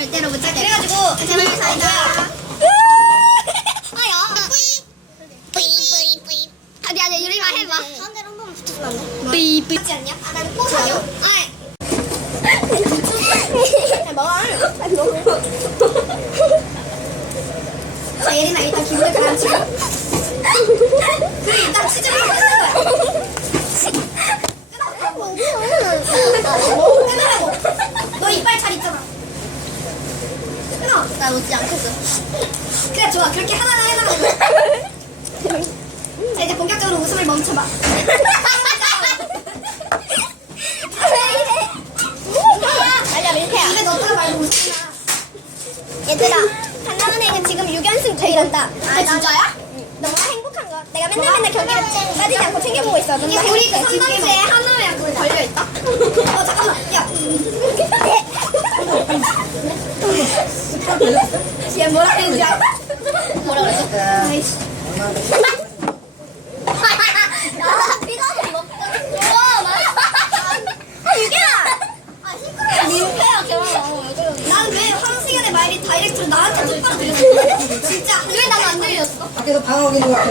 절대로 못 찾아. 그래가지고 같이 아, 음, 사이다. 아야. 뿌이뿌이뿌이뿌이뿌이뿌이뿌이뿌이뿌이뿌이뿌이뿌이뿌뿌이뿌이뿌이뿌이뿌이뿌이뿌이이뿌이뿌이뿌이뿌이뿌이뿌이뿌이뿌이뿌이 뿌이 뿌이. 아, 네, 네, 뿌이 나오지 않겠어 그래 좋아 그렇게 하나하나 해놔 자 이제 본격적으로 웃음을 멈춰봐 응, 아니야 민야 얘들아 한나은행 지금 6연승 중이란다 아 아니, 나... 진짜야? 응. 너무 행복한 거 내가 맨날 뭐가? 맨날 경기를 빠지 않고 챙겨보고 있어 이게 우리 선단체에 한나은 걸려있다? 어 잠깐만 얘 뭐라 그랬 <해야지? 웃음> 뭐라 그랬지? 아이씨. 엄마. 삐가 <난 피가을 먹잖아. 웃음> 난... 아, 유기야! 아, 민폐야, 난왜 황승현의 말이 다이렉트로 나한테 똑바 들렸어? 진짜. 왜 나도 안 들렸어? 밖에서 방어하고 있는 것 같아,